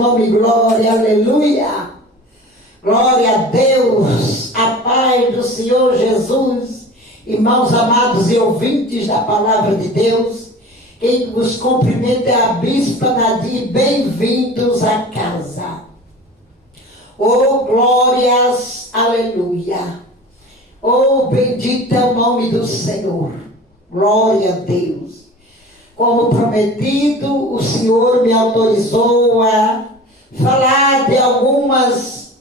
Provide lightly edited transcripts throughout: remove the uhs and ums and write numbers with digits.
nome, glória, aleluia. Glória a Deus, a paz do Senhor Jesus, irmãos amados e ouvintes da palavra de Deus. Quem vos cumprimenta é a Bispa Nadir, bem-vindos a casa. Oh, glórias, aleluia. Oh, bendito é o nome do Senhor. Glória a Deus. Como prometido, o Senhor me autorizou a falar de algumas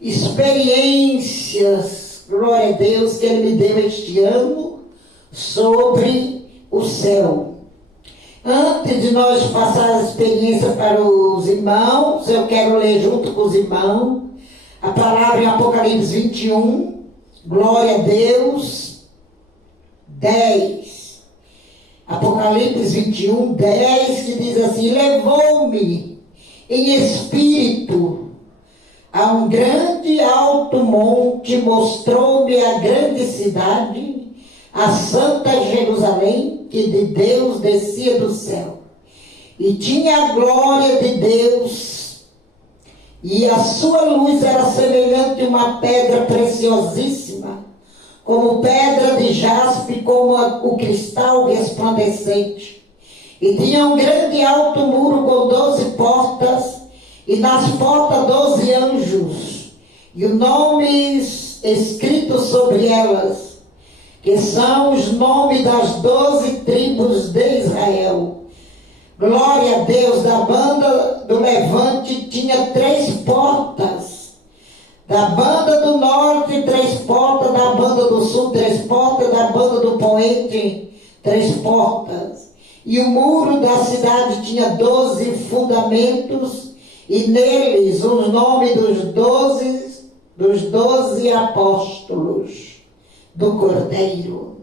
experiências, glória a Deus, que Ele me deu este ano sobre o céu. Antes de nós passar a experiência para os irmãos, eu quero ler junto com os irmãos a palavra em Apocalipse 21, glória a Deus, 10. Apocalipse 21, 10, que diz assim: levou-me em espírito a um grande alto monte, mostrou-me a grande cidade, a santa Jerusalém, que de Deus descia do céu, e tinha a glória de Deus, e a sua luz era semelhante a uma pedra preciosíssima, como pedra de jaspe, como o cristal resplandecente. E tinha um grande alto muro com 12 portas, e nas portas 12 anjos, e os nomes escritos sobre elas, que são os nomes das 12 tribos de Israel. Glória a Deus. Da banda do levante tinha 3 portas, da banda do norte 3 portas, da banda do sul 3 portas, da banda do poente 3 portas. E o muro da cidade tinha 12 fundamentos, e neles os nomes dos 12 apóstolos do Cordeiro.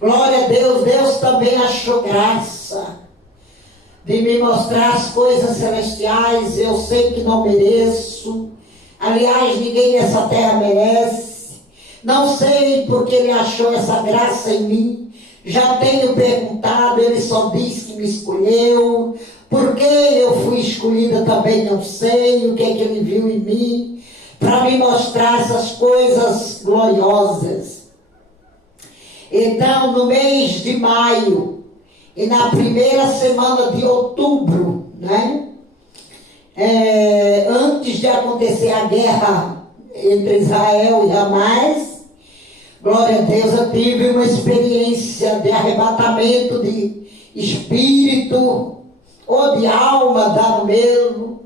Glória a Deus. Deus também achou graça de me mostrar as coisas celestiais. Eu sei que não mereço. Aliás, ninguém nessa terra merece. Não sei porque Ele achou essa graça em mim. Já tenho perguntado, Ele só disse que me escolheu. Por que eu fui escolhida também não sei. O que é que Ele viu em mim para me mostrar essas coisas gloriosas. Então, no mês de maio e na primeira semana de outubro, né? Antes de acontecer a guerra entre Israel e Hamas, glória a Deus, eu tive uma experiência de arrebatamento de espírito ou de alma, dá no mesmo.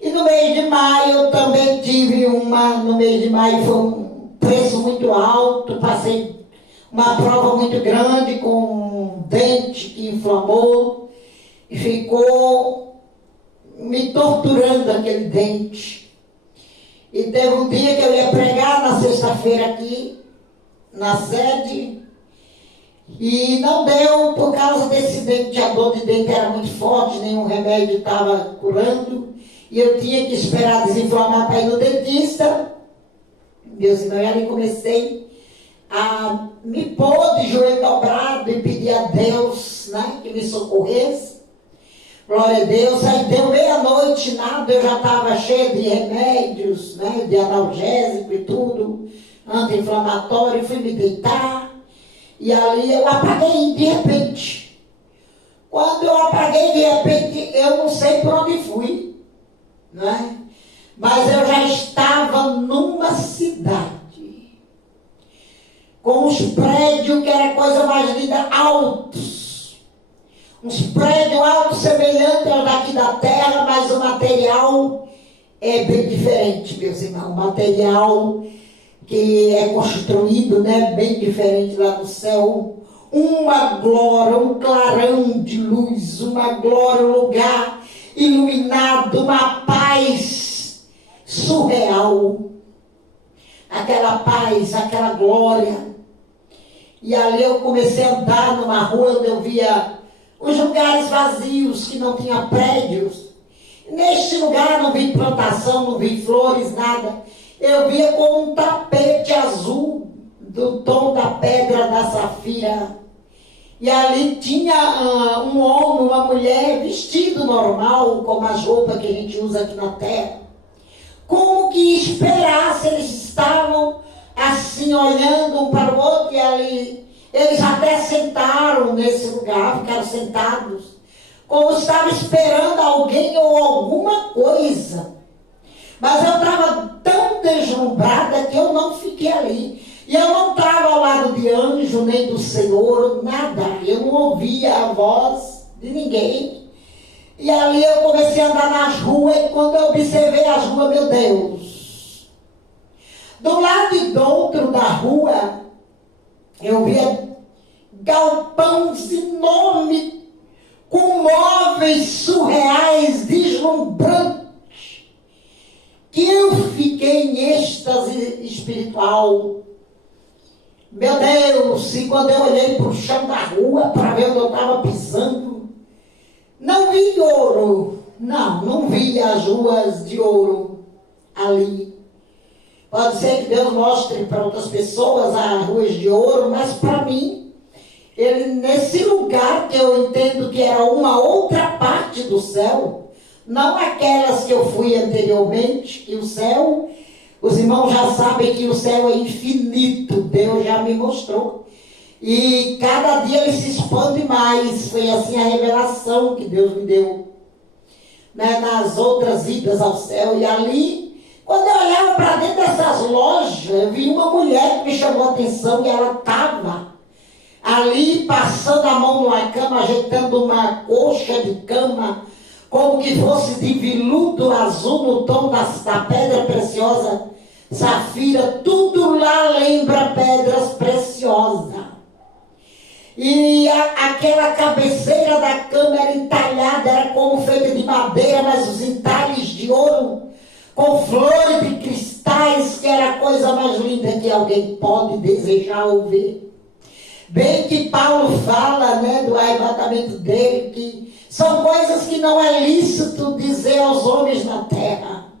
E no mês de maio eu também tive no mês de maio foi um preço muito alto, passei uma prova muito grande com um dente que inflamou e ficou me torturando aquele dente. E teve um dia que eu ia pregar na sexta-feira aqui, na sede, e não deu por causa desse dente. A dor de dente era muito forte, nenhum remédio estava curando, e eu tinha que esperar desinflamar para ir no dentista. Meus irmãos, e ali comecei a me pôr de joelho dobrado e pedir a Deus, né, que me socorresse. Glória a Deus. Aí deu meia-noite, nada, eu já estava cheia de remédios, né, de analgésico e tudo, anti-inflamatório, fui me deitar, e ali eu apaguei de repente. Quando eu apaguei de repente, eu não sei por onde fui, né? Mas eu já estava numa cidade, com uns prédios que era coisa mais linda, altos. Uns prédios altos semelhantes aos daqui da terra, mas o material é bem diferente, meus irmãos. O material que é construído, né, bem diferente lá no céu. Uma glória, um clarão de luz, uma glória, um lugar iluminado, uma paz surreal. Aquela paz, aquela glória. E ali eu comecei a andar numa rua onde eu via os lugares vazios, que não tinha prédios. Neste lugar não vi plantação, não vi flores, nada. Eu via com um tapete azul, do tom da pedra da safira. E ali tinha um homem, uma mulher, vestido normal, como as roupas que a gente usa aqui na terra. Como que esperasse, eles estavam assim, olhando um para o outro, e ali, eles até sentaram nesse lugar, ficaram sentados, como estavam esperando alguém ou alguma coisa. Mas eu estava tão deslumbrada que eu não fiquei ali. E eu não estava ao lado de anjo, nem do Senhor, nada. Eu não ouvia a voz de ninguém. E ali eu comecei a andar nas ruas, e quando eu observei as ruas, meu Deus. Do lado e do outro da rua, eu via galpões enormes, com móveis surreais, deslumbrantes, que eu fiquei em êxtase espiritual. Meu Deus, e quando eu olhei para o chão da rua para ver onde eu estava pisando, não vi ouro, não vi as ruas de ouro ali. Pode ser que Deus mostre para outras pessoas as ruas de ouro, mas para mim, ele, nesse lugar que eu entendo que era uma outra parte do céu, não aquelas que eu fui anteriormente, que o céu, os irmãos já sabem que o céu é infinito, Deus já me mostrou. E cada dia ele se expande mais, foi assim a revelação que Deus me deu, né, nas outras idas ao céu. E ali, quando eu olhava para dentro dessas lojas, eu vi uma mulher que me chamou a atenção, e ela estava ali passando a mão numa cama, ajeitando uma coxa de cama, como que fosse de veludo azul no tom da pedra preciosa, safira, tudo lá lembra pedras preciosas. E aquela cabeceira da cama era entalhada, era como feita de madeira, mas os entalhes de ouro, com flores de cristais, que era a coisa mais linda que alguém pode desejar ou ver. Bem que Paulo fala, né, do arrebatamento dele, que são coisas que não é lícito dizer aos homens na terra.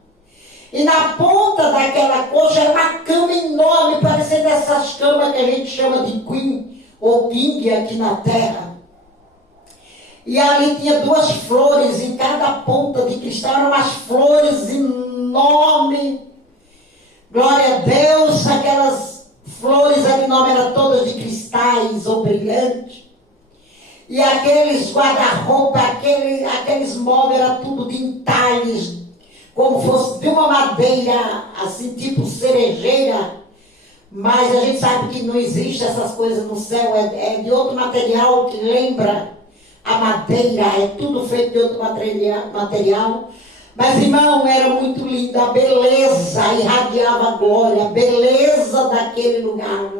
E na ponta daquela coxa era uma cama enorme, parecendo essas camas que a gente chama de queen ou king aqui na terra. E ali tinha duas flores em cada ponta de cristal, eram umas flores enormes. Glória a Deus, aquelas flores ali enormes eram todas de cristais ou brilhantes. E aqueles guarda-roupa, aqueles móveis, era tudo de entalhes, como fosse de uma madeira, assim, tipo cerejeira. Mas a gente sabe que não existe essas coisas no céu, é de outro material que lembra a madeira, é tudo feito de outro material. Mas, irmão, era muito lindo, a beleza irradiava a glória, a beleza daquele lugar.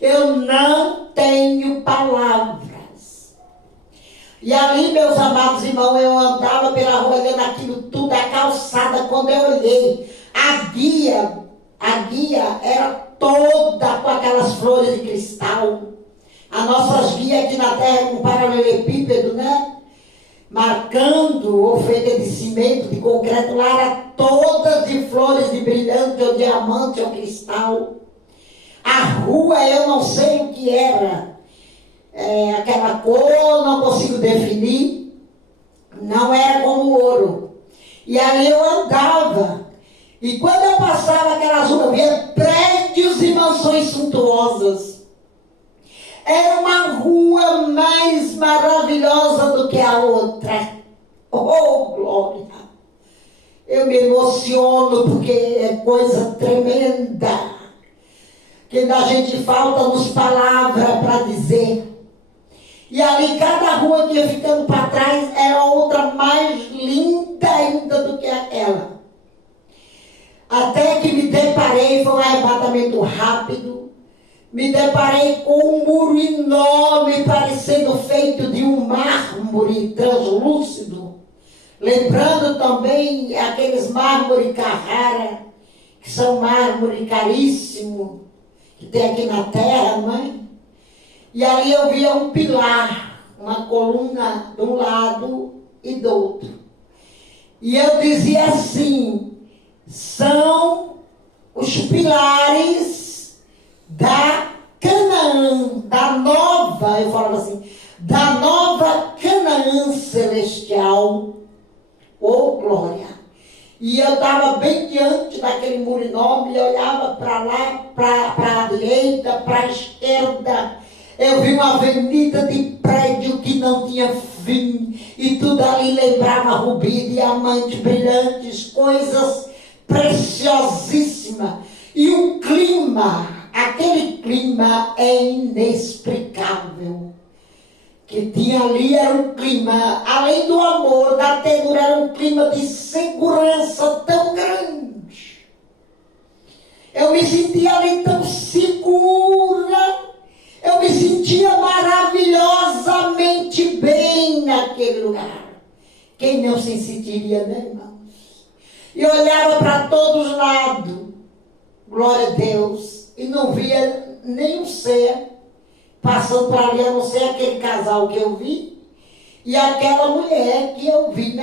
Eu não tenho palavras. E ali, meus amados irmãos, eu andava pela rua olhando aquilo tudo, a calçada, quando eu olhei, a guia era toda com aquelas flores de cristal. As nossas guias aqui na terra com paralelepípedo, né? Marcando, ou feita de cimento, de concreto, lá era toda de flores de brilhante, ou diamante, ou cristal. A rua, eu não sei o que era. Aquela cor, não consigo definir. Não era como ouro. E ali eu andava. E quando eu passava aquelas ruas, eu via prédios e mansões suntuosas. Era uma rua mais maravilhosa do que a outra. Oh, glória! Eu me emociono porque é coisa tremenda. Que a gente falta-nos palavras para dizer. E ali cada rua que ia ficando para trás era outra mais linda ainda do que aquela. Até que me deparei, foi um arrebatamento rápido, me deparei com um muro enorme, parecendo feito de um mármore translúcido, lembrando também aqueles mármore Carrara, que são mármore caríssimo, que tem aqui na terra, não é? E ali eu via um pilar, uma coluna de um lado e do outro. E eu dizia assim, são os pilares da Canaã, da nova, eu falava assim, E eu estava bem diante daquele muro enorme, e olhava para lá, para a direita, para a esquerda. Eu vi uma avenida de prédio que não tinha fim, e tudo ali lembrava rubi, diamante, brilhantes, coisas preciosíssimas. E o clima, aquele clima é inexplicável. Que tinha ali era um clima, além do amor, da ternura, era um clima de segurança tão grande. Eu me sentia ali tão segura, eu me sentia maravilhosamente bem naquele lugar. Quem não se sentiria, né, irmãos? E olhava para todos os lados, glória a Deus, e não via nenhum ser passando por ali, a não ser aquele casal que eu vi, e aquela mulher que eu vi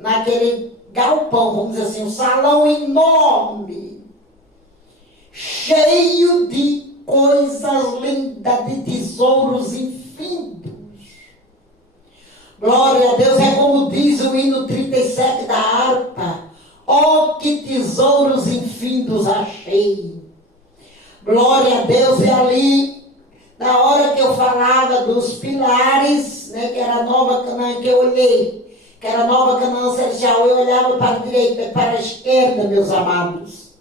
naquele galpão, vamos dizer assim, um salão enorme, cheio de coisas lindas, de tesouros infindos. Glória a Deus, é como diz o hino 37 da harpa: ó, que tesouros infindos achei. Glória a Deus. E ali, na hora que eu falava dos pilares, né, que era a Nova Canaã, que eu olhei, que era a Nova Canaã Celestial, eu olhava para a direita e para a esquerda, meus amados.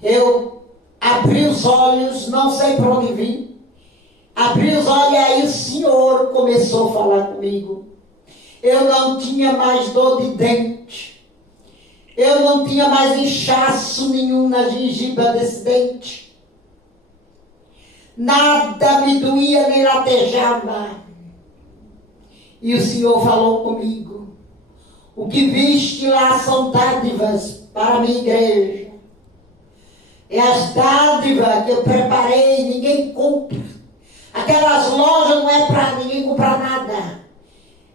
Eu abri os olhos, não sei para onde vim, abri os olhos e aí o Senhor começou a falar comigo. Eu não tinha mais dor de dente, eu não tinha mais inchaço nenhum na gengiva desse dente. Nada me doía nem latejava. E o Senhor falou comigo: o que viste lá são dádivas para a minha igreja. É as dádivas que eu preparei, ninguém compra. Aquelas lojas não é para ninguém comprar nada.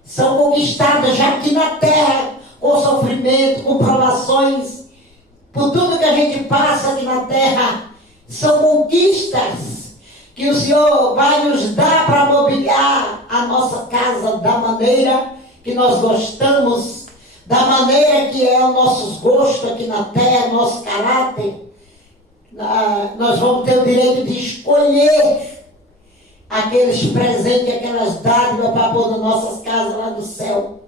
São conquistadas já aqui na terra, com sofrimento, com provações, por tudo que a gente passa aqui na terra. São conquistas que o Senhor vai nos dar para mobiliar a nossa casa da maneira que nós gostamos, da maneira que é o nosso gosto aqui na terra, nosso caráter. Nós vamos ter o direito de escolher aqueles presentes, aquelas dádivas para pôr nas nossas casas lá do céu.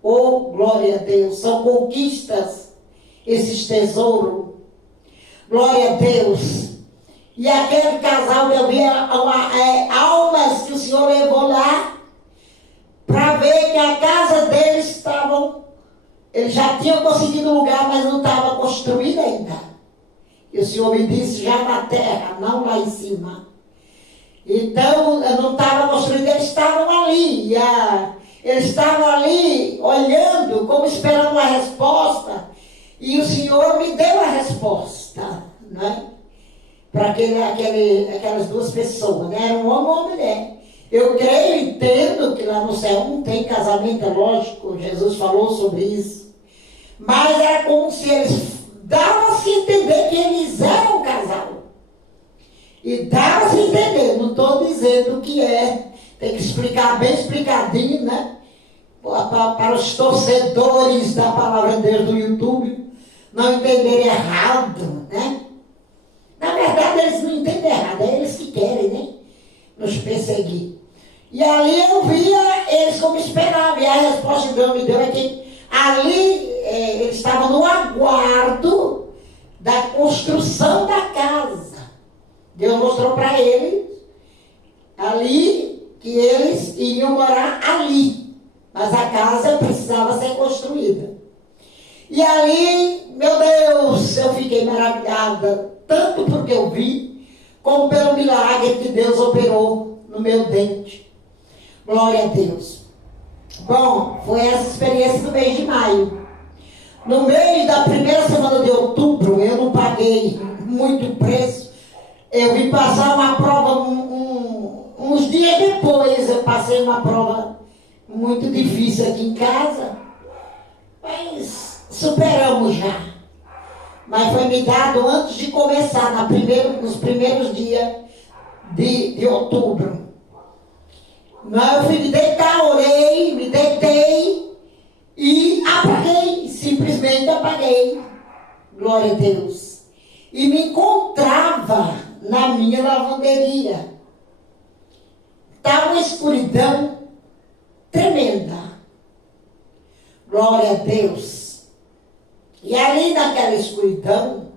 Oh, glória a Deus, são conquistas, esses tesouros. Glória a Deus. E aquele casal que eu vi, almas que o Senhor levou lá, para ver que a casa deles estavam, eles já tinham conseguido lugar, mas não estava construída ainda. E o Senhor me disse, já na terra, não lá em cima. Então, não estava construída, eles estavam ali. Eles estavam ali, olhando, como esperando uma resposta. E o Senhor me deu a resposta, né? Para aquelas duas pessoas, né? Era um homem ou uma mulher. Eu creio e entendo que lá no céu não tem casamento, é lógico, Jesus falou sobre isso. Mas era como se eles davam-se a entender que eles eram um casal. E dava-se a entender, não estou dizendo o que é, tem que explicar bem explicadinho, né? Para os torcedores da Palavra de Deus do YouTube não entenderem errado, né? Na verdade, eles não entendem errado, é eles que querem, né? Nos perseguir. E ali eu via eles como esperavam. E a resposta que Deus me deu é que ali eles estavam no aguardo da construção da casa. Deus mostrou para eles ali que eles iriam morar ali. Mas a casa precisava ser construída. E ali, meu Deus, eu fiquei maravilhada. Tanto porque eu vi, como pelo milagre que Deus operou no meu dente. Glória a Deus. Bom, foi essa experiência do mês de maio. No mês da primeira semana de outubro, eu não paguei muito preço. Eu vim passar uma prova uns dias depois. Eu passei uma prova muito difícil aqui em casa. Mas superamos já. Mas foi me dado antes de começar, nos primeiros dias de outubro. Eu fui me deitar, orei, me deitei e apaguei. Se simplesmente apaguei. Glória a Deus. E me encontrava na minha lavanderia. Estava uma escuridão tremenda. Glória a Deus. E ali naquela escuridão,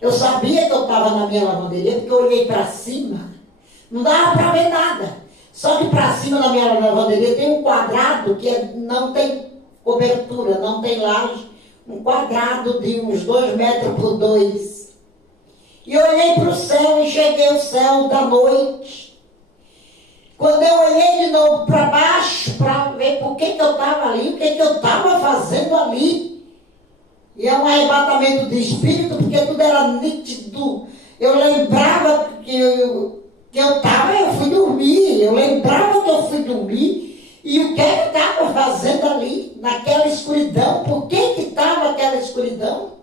eu sabia que eu estava na minha lavanderia, porque eu olhei para cima, não dava para ver nada. Só que para cima da minha lavanderia tem um quadrado que não tem cobertura, não tem laje, um quadrado de uns 2 metros por 2. E eu olhei para o céu, enxerguei o céu da noite. Quando eu olhei de novo para baixo, para ver por que eu estava ali, o que eu estava fazendo ali. E é um arrebatamento de espírito, porque tudo era nítido. Eu lembrava que eu fui dormir. Eu lembrava que eu fui dormir. E o que eu estava fazendo ali, naquela escuridão? Por que estava aquela escuridão?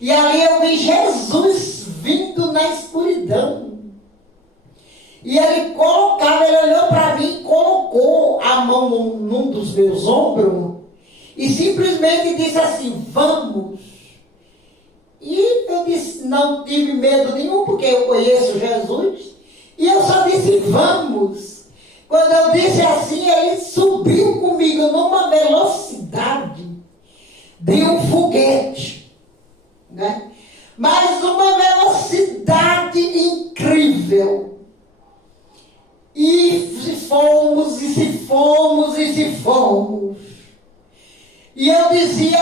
E ali eu vi Jesus vindo na escuridão. E ele olhou para mim, colocou a mão num dos meus ombros e simplesmente disse assim, vamos. E eu disse, não tive medo nenhum, porque eu conheço Jesus. E eu só disse, vamos. Quando eu disse assim, ele subiu comigo numa velocidade de um foguete, né? Mas uma velocidade incrível. E fomos, e se fomos, e se fomos. E eu dizia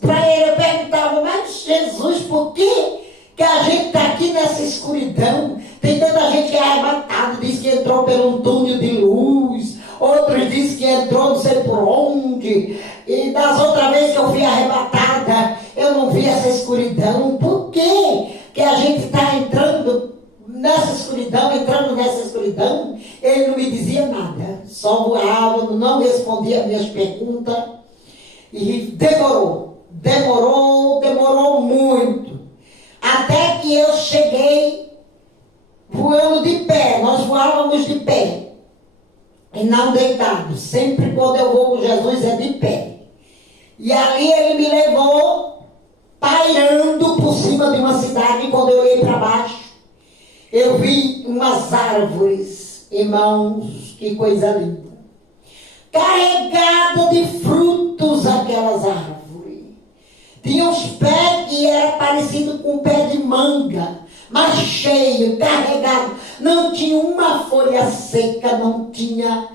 para ele, eu perguntava, mas Jesus, por que a gente está aqui nessa escuridão? Tem tanta gente que é arrebatada, diz que entrou por um túnel de luz, outros dizem que entrou não sei por onde, e das outras vezes que eu fui arrebatada, eu não vi essa escuridão. Por que a gente está entrando nessa escuridão? Ele não me dizia nada, só voava, não respondia as minhas perguntas, e demorou muito, até que eu cheguei voando de pé. Nós voávamos de pé e não deitados. Sempre quando eu vou com Jesus é de pé. E ali ele me levou pairando por cima de uma cidade. E quando eu olhei para baixo, eu vi umas árvores, irmãos, que coisa linda, carregada de frutos aquelas árvores. Tinha uns pés que era parecido com um pé de manga, mas cheio, carregado. Não tinha uma folha seca, não tinha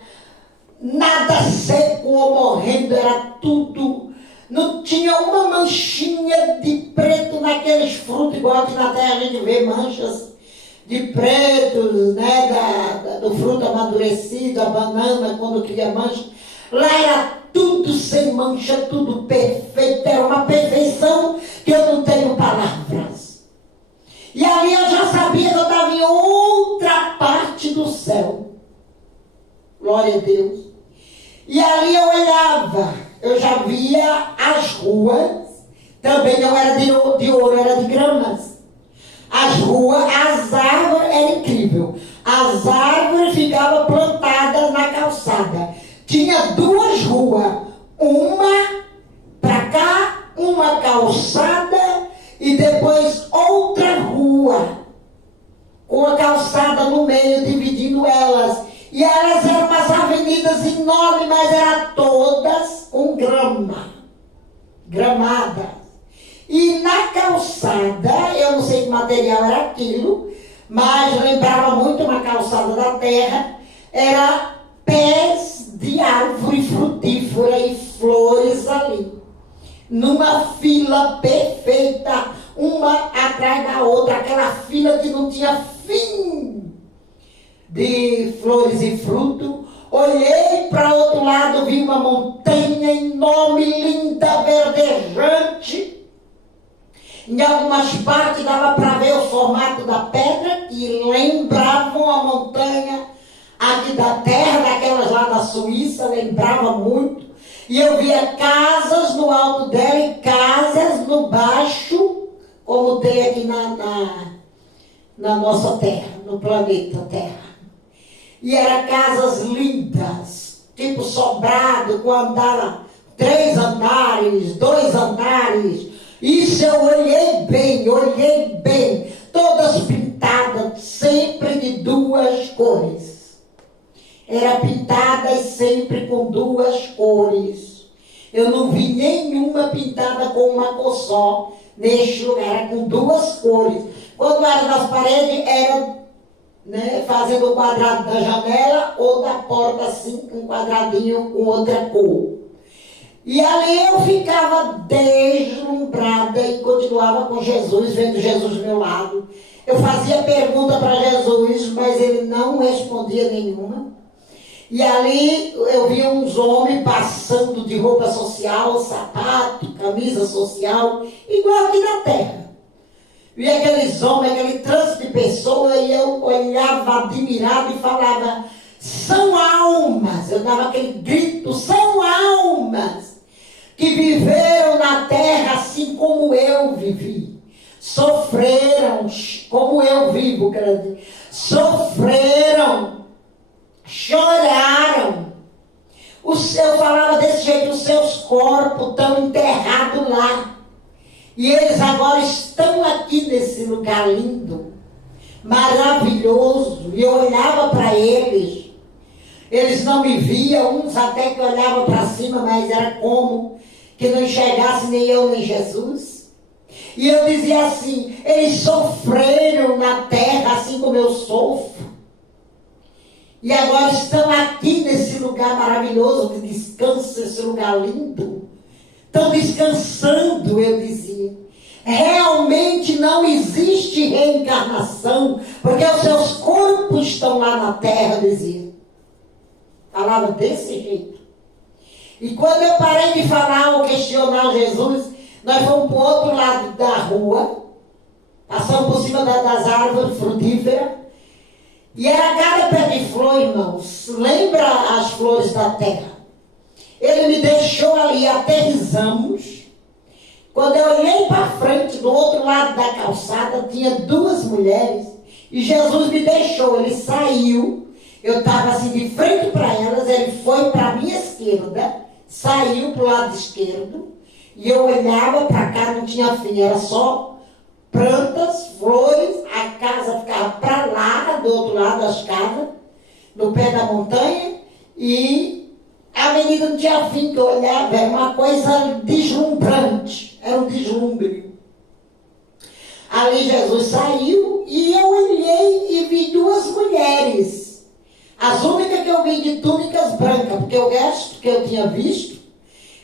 nada seco ou morrendo, era tudo. Não tinha uma manchinha de preto naqueles frutos, igual aqui na terra a gente vê manchas de pretos, né, do fruto amadurecido, a banana, quando cria mancha. Lá era tudo sem mancha, tudo perfeito, era uma perfeição que eu não tenho palavras. E ali eu já sabia que eu estava em outra parte do céu. Glória a Deus. E ali eu olhava, eu já via as ruas, também não era de ouro, era de gramas. As ruas, as árvores, era incrível. As árvores ficavam plantadas na calçada. Tinha 2 ruas, uma para cá, uma calçada e depois outra rua, com a calçada no meio, dividindo elas. E elas eram umas avenidas enormes, mas eram todas com gramadas. E na calçada, eu não sei que material era aquilo, mas lembrava muito uma calçada da terra, era pés de árvore frutífera e flores ali, numa fila perfeita, uma atrás da outra, aquela fila que não tinha fim de flores e fruto. Olhei para outro lado, vi uma montanha enorme, linda, verdejante. Em algumas partes dava para ver o formato da pedra, que lembravam a montanha aqui da terra, daquelas lá da Suíça, lembrava muito. E eu via casas no alto dela e casas no baixo, como tem aqui na nossa terra, no planeta Terra. E eram casas lindas, tipo sobrado, com 3 andares, 2 andares. Isso eu olhei bem, todas pintadas, sempre de duas cores. Era pintadas sempre com duas cores. Eu não vi nenhuma pintada com uma cor só. Neste lugar, era com duas cores. Quando era nas paredes, era, né, fazendo o quadrado da janela ou da porta assim, um quadradinho com outra cor. E ali eu ficava deslumbrada e continuava com Jesus, vendo Jesus do meu lado. Eu fazia pergunta para Jesus, mas ele não respondia nenhuma. E ali eu via uns homens passando de roupa social, sapato, camisa social, igual aqui na terra. Vi aqueles homens, aquele trânsito de pessoas, e eu olhava admirado e falava, são almas. Eu dava aquele grito, são almas que viveram na terra assim como eu vivi. Sofreram como eu vivo, quero dizer. Sofreram, choraram. Eu falava desse jeito, os seus corpos estão enterrados lá. E eles agora estão aqui nesse lugar lindo, maravilhoso. E eu olhava para eles. Eles não me viam, uns até que olhavam para cima, mas era como que não enxergasse nem eu nem Jesus. E eu dizia assim, eles sofreram na terra assim como eu sofro. E agora estão aqui nesse lugar maravilhoso de descanso, esse lugar lindo. Estão descansando, eu dizia. Realmente não existe reencarnação, porque os seus corpos estão lá na terra, eu dizia. Falava desse jeito. E quando eu parei de falar ou questionar Jesus, nós fomos para o outro lado da rua, passamos por cima das árvores frutíferas, e era cada pé de flor, irmãos. Lembra as flores da terra? Ele me deixou ali, aterrissamos. Quando eu olhei para frente, do outro lado da calçada, tinha duas mulheres, e Jesus me deixou, ele saiu. Eu estava assim de frente para elas, ele foi para a minha esquerda, saiu para o lado esquerdo, e eu olhava para cá, não tinha fim, era só plantas, flores, a casa ficava para lá, do outro lado das casas, no pé da montanha, e a avenida não tinha fim, que eu olhava, era uma coisa deslumbrante, era um deslumbre. Ali Jesus saiu, e eu olhei e vi duas mulheres. As únicas que eu vi de túnicas brancas, porque o resto que eu tinha visto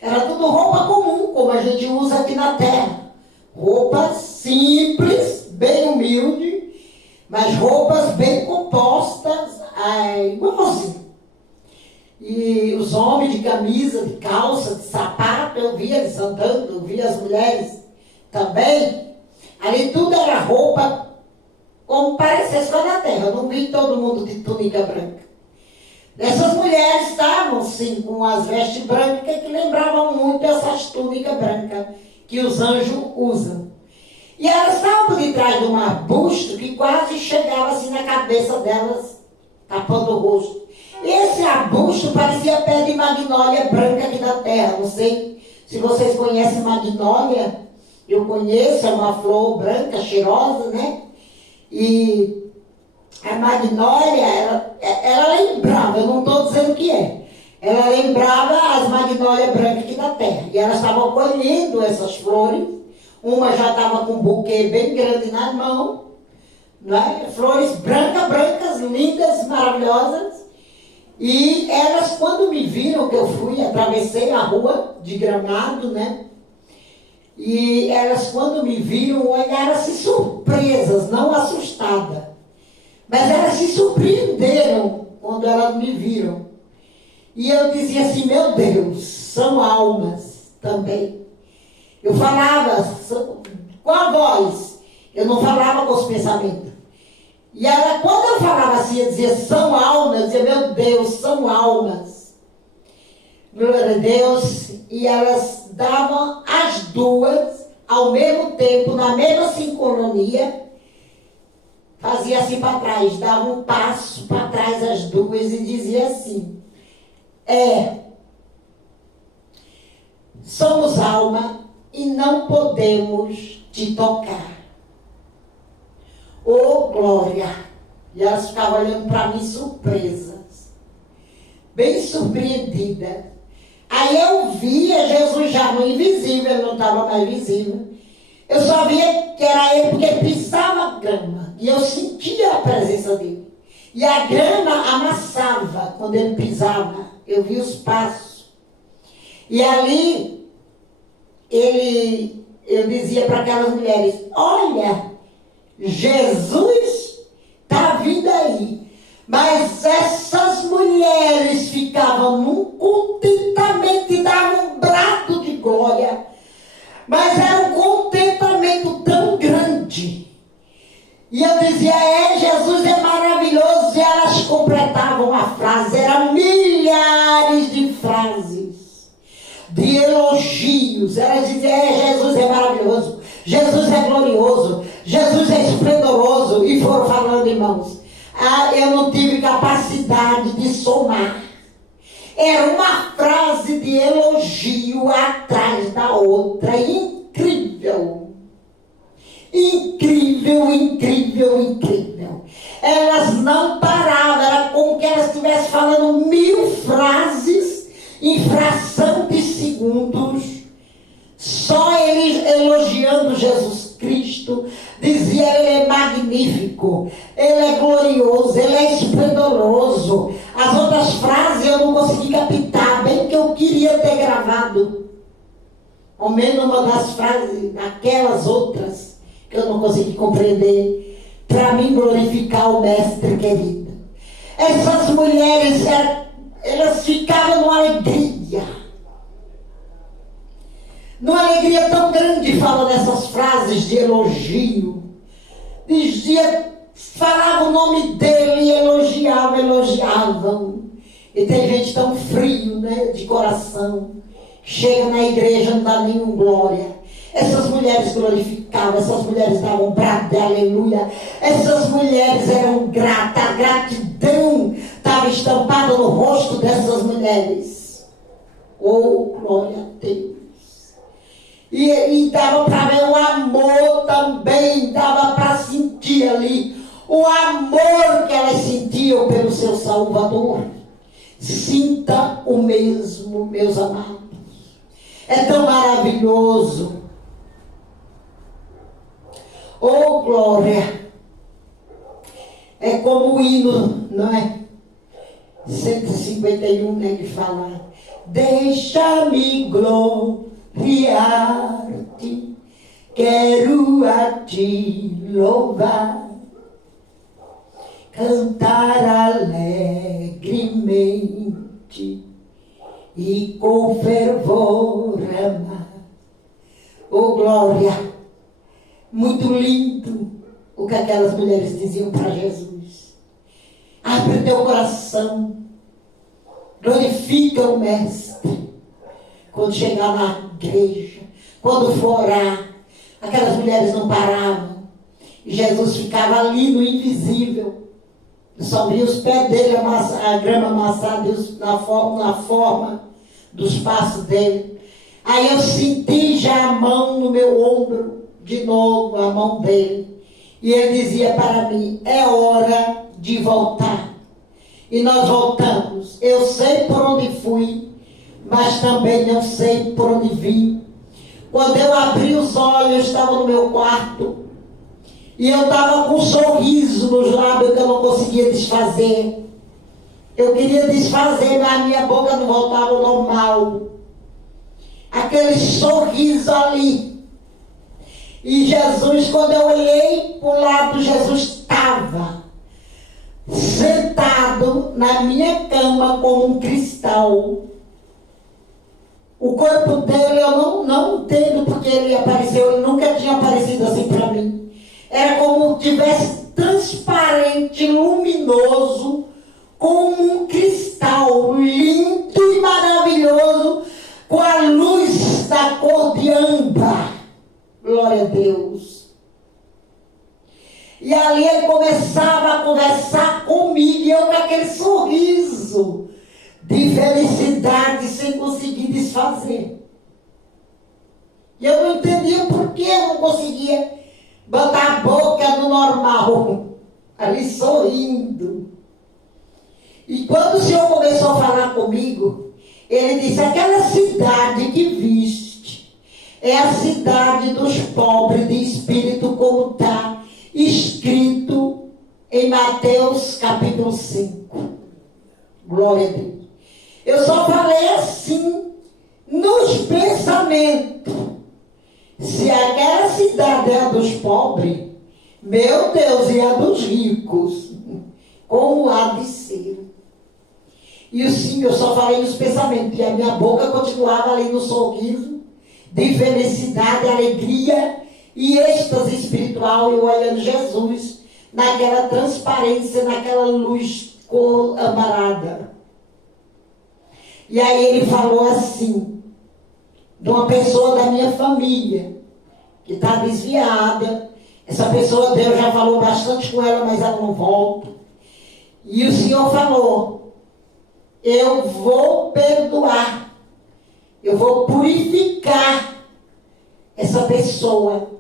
era tudo roupa comum, como a gente usa aqui na terra. Roupas simples, bem humilde, mas roupas bem compostas, igualzinho. E os homens de camisa, de calça, de sapato, eu via eles andando, eu via as mulheres também. Ali tudo era roupa como parecesse lá na terra. Eu não vi todo mundo de túnica branca. Essas mulheres estavam, sim, com as vestes brancas que lembravam muito essas túnicas brancas que os anjos usam. E elas estavam por detrás de um arbusto que quase chegava assim na cabeça delas, tapando o rosto. E esse arbusto parecia pé de magnólia branca aqui da terra. Não sei se vocês conhecem magnólia. Eu conheço, é uma flor branca, cheirosa, né? E a magnólia, ela lembrava, eu não estou dizendo o que é. Ela lembrava as magnólias brancas aqui da terra. E elas estavam colhendo essas flores. Uma já estava com um buquê bem grande na mão. Né? Flores brancas, lindas, maravilhosas. E elas, quando me viram que eu fui, atravessei a rua de Gramado, né? E elas, quando me viram, olharam-se surpresas, não assustadas. Mas elas se surpreenderam quando elas me viram. E eu dizia assim, meu Deus, são almas também. Eu falava com a voz, eu não falava com os pensamentos. E ela, quando eu falava assim, eu dizia, são almas, eu dizia, meu Deus, são almas. Glória a Deus. E elas davam as duas, ao mesmo tempo, na mesma sincronia, fazia assim para trás, dava um passo para trás as duas e dizia assim, somos alma e não podemos te tocar. Oh, glória! E elas ficavam olhando para mim surpresas, bem surpreendida. Aí eu via Jesus já no invisível, ele não estava mais visível. Eu só via que era ele porque ele pisava a grama. E eu sentia a presença dele. E a grama amassava quando ele pisava. Eu via os passos. E ali, eu dizia para aquelas mulheres, olha, Jesus está vindo aí. Mas essas mulheres ficavam num contentamento e davam um brado de glória. Mas era um contentamento tão grande. E eu dizia, Jesus é maravilhoso. E elas completavam a frase. Eram milhares de frases, de elogios. Elas diziam, Jesus é maravilhoso. Jesus é glorioso. Jesus é esplendoroso. E foram falando, irmãos. Eu não tive capacidade de somar. Era uma frase de elogio atrás da outra. Incrível. Incrível, incrível, incrível. Elas não paravam. Era como que elas estivessem falando 1000 frases em fração de segundos. Só eles elogiando Jesus Cristo. Dizia, ele é magnífico, ele é glorioso, ele é esplendoroso. As outras frases eu não consegui captar, bem que eu queria ter gravado. Ao menos uma das frases, aquelas outras, que eu não consegui compreender, para mim glorificar o Mestre querido. Essas mulheres, elas ficavam numa alegria. Numa alegria tão grande, falando essas frases de elogio. Dizia, falava o nome dele e elogiavam. E tem gente tão frio, né, de coração. Chega na igreja, não dá nenhum glória. Essas mulheres glorificavam, essas mulheres davam brado de aleluia. Essas mulheres eram gratas, a gratidão estava estampada no rosto dessas mulheres. Oh, glória a Deus. E dava para ver o amor também, dava para sentir ali o amor que elas sentiam pelo seu Salvador. Sinta o mesmo, meus amados. É tão maravilhoso. Oh, glória! É como o hino, não é? 151, né, que fala, deixa-me gloriar-te, quero a ti louvar, cantar alegremente e com fervor amar. Oh, glória! Muito lindo o que aquelas mulheres diziam para Jesus. Abre teu coração, glorifica o Mestre. Quando chegar na igreja, quando for orar, aquelas mulheres não paravam. E Jesus ficava ali no invisível. Eu só via os pés dele, a grama amassada na forma dos passos dele. Aí eu senti já a mão no meu ombro, de novo a mão dele. E ele dizia para mim, é hora de voltar. E nós voltamos. Eu sei por onde fui, mas também não sei por onde vim. Quando eu abri os olhos, estava no meu quarto. E eu estava com um sorriso nos lábios que eu não conseguia desfazer. Eu queria desfazer, mas a minha boca não voltava ao normal. Aquele sorriso ali. E Jesus, quando eu olhei para o lado, Jesus estava sentado na minha cama como um cristal. O corpo dele eu não entendo porque ele apareceu, ele nunca tinha aparecido assim para mim. Era como se tivesse transparente, luminoso, como um cristal lindo e maravilhoso, com a luz da cor de âmbar. Glória a Deus. E ali ele começava a conversar comigo, e eu com aquele sorriso de felicidade sem conseguir desfazer. E eu não ali sorrindo. E quando o Senhor começou a falar comigo, Ele disse: aquela cidade que viste é a cidade dos pobres de espírito, como está escrito em Mateus capítulo 5. Glória a Deus. Eu só falei assim, nos pensamentos. Se aquela cidade é a dos pobres, meu Deus, e a dos ricos, como há de ser? E sim, eu só falei nos pensamentos, e a minha boca continuava ali no sorriso de felicidade, alegria e êxtase espiritual, e eu olhando Jesus naquela transparência, naquela luz cor amarada. E aí ele falou assim, de uma pessoa da minha família, que está desviada. Essa pessoa, Deus já falou bastante com ela, mas ela não volta. E o Senhor falou: eu vou perdoar, eu vou purificar essa pessoa.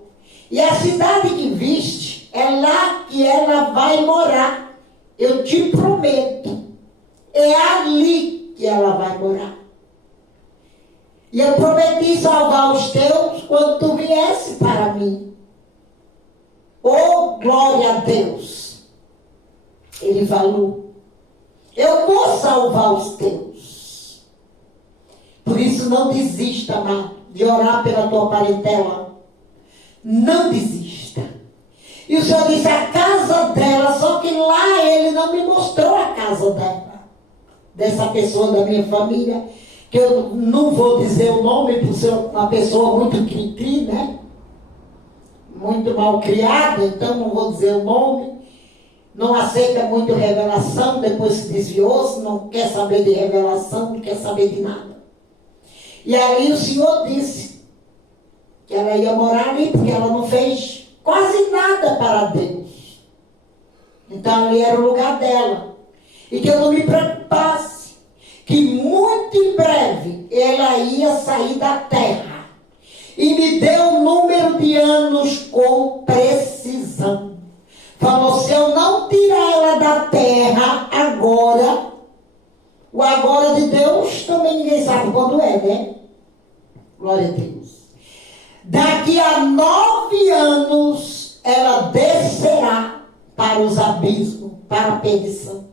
E a cidade que viste, é lá que ela vai morar. Eu te prometo, é ali que ela vai morar. E eu prometi salvar os teus quando tu viesse para mim. Oh, glória a Deus! Ele falou: eu vou salvar os teus. Por isso não desista, amado, de orar pela tua parentela. Não desista. E o Senhor disse: a casa dela, só que lá Ele não me mostrou a casa dela. Dessa pessoa da minha família, que eu não vou dizer o nome, por ser uma pessoa muito cri-cri, né? Muito mal criada, então não vou dizer o nome. Não aceita muito revelação, depois se desviou-se, não quer saber de revelação, não quer saber de nada. E aí o Senhor disse que ela ia morar ali, porque ela não fez quase nada para Deus. Então ali era o lugar dela. E que eu não me preocupasse, que muito em breve ela ia sair da terra. E me deu um número de anos com precisão. Falou: se eu não tirar ela da terra agora, o agora de Deus também ninguém sabe quando é, né? Glória a Deus. Daqui a 9 anos ela descerá para os abismos, para a perdição.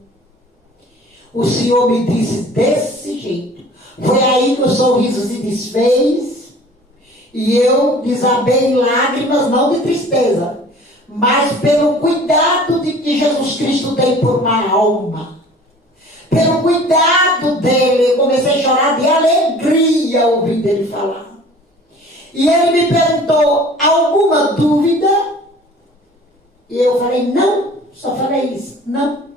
O Senhor me disse desse jeito. Foi aí que o sorriso se desfez e eu desabei em lágrimas, não de tristeza, mas pelo cuidado de que Jesus Cristo tem por uma alma. Pelo cuidado dele, eu comecei a chorar de alegria ouvindo ele falar. E ele me perguntou: alguma dúvida? E eu falei: não, só falei isso, não.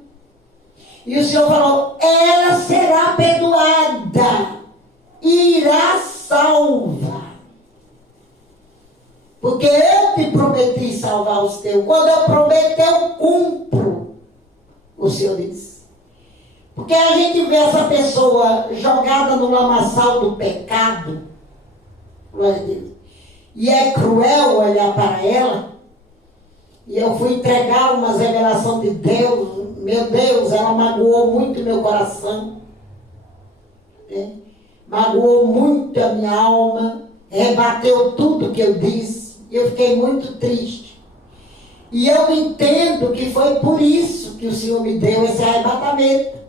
E o Senhor falou: ela será perdoada, irá salva. Porque eu te prometi salvar os teus. Quando eu prometo, eu cumpro. O Senhor disse. Porque a gente vê essa pessoa jogada no lamaçal do pecado, glória a Deus, e é cruel olhar para ela. E eu fui entregar umas revelações de Deus. Meu Deus, ela magoou muito meu coração. Magoou muito a minha alma. Rebateu tudo que eu disse. Eu fiquei muito triste. E eu entendo que foi por isso que o Senhor me deu esse arrebatamento.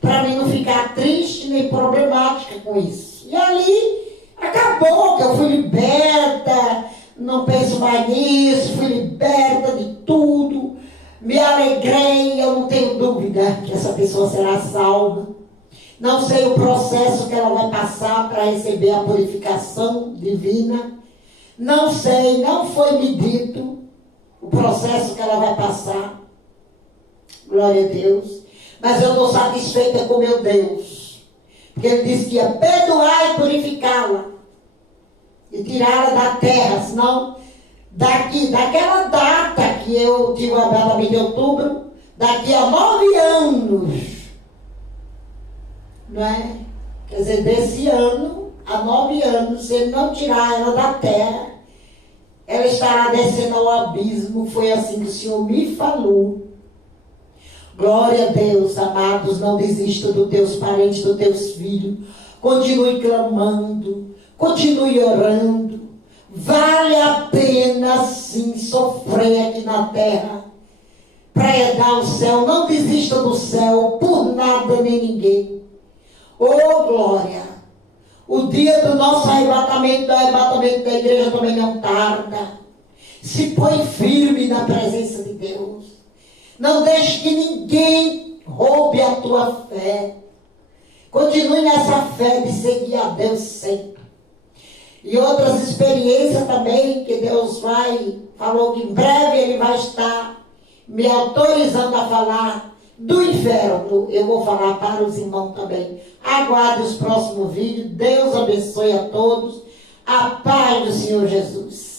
Para mim não ficar triste nem problemática com isso. E ali acabou, que eu fui liberta. Não penso mais nisso, fui liberta de tudo, me alegrei, eu não tenho dúvida que essa pessoa será salva. Não sei o processo que ela vai passar para receber a purificação divina. Não sei, não foi me dito o processo que ela vai passar. Glória a Deus. Mas eu estou satisfeita com meu Deus. Porque Ele disse que ia perdoar e purificá-la. E tirá-la da terra, senão daquela data que eu tive a bela mês de outubro, daqui a 9 anos, não é? Quer dizer, desse ano a 9 anos, se Ele não tirar ela da terra, ela estará descendo ao abismo. Foi assim que o Senhor me falou. Glória a Deus, amados, não desista dos teus parentes, dos teus filhos. Continue clamando, continue orando. Vale a pena sim sofrer aqui na terra para herdar o céu. Não desista do céu por nada nem ninguém. Oh glória! O dia do nosso arrebatamento, do arrebatamento da igreja também não tarda. Se põe firme na presença de Deus. Não deixe que ninguém roube a tua fé. Continue nessa fé de seguir a Deus sempre. E outras experiências também que Deus falou que em breve Ele vai estar me autorizando a falar do inferno. Eu vou falar para os irmãos também. Aguarde os próximos vídeos. Deus abençoe a todos. A paz do Senhor Jesus.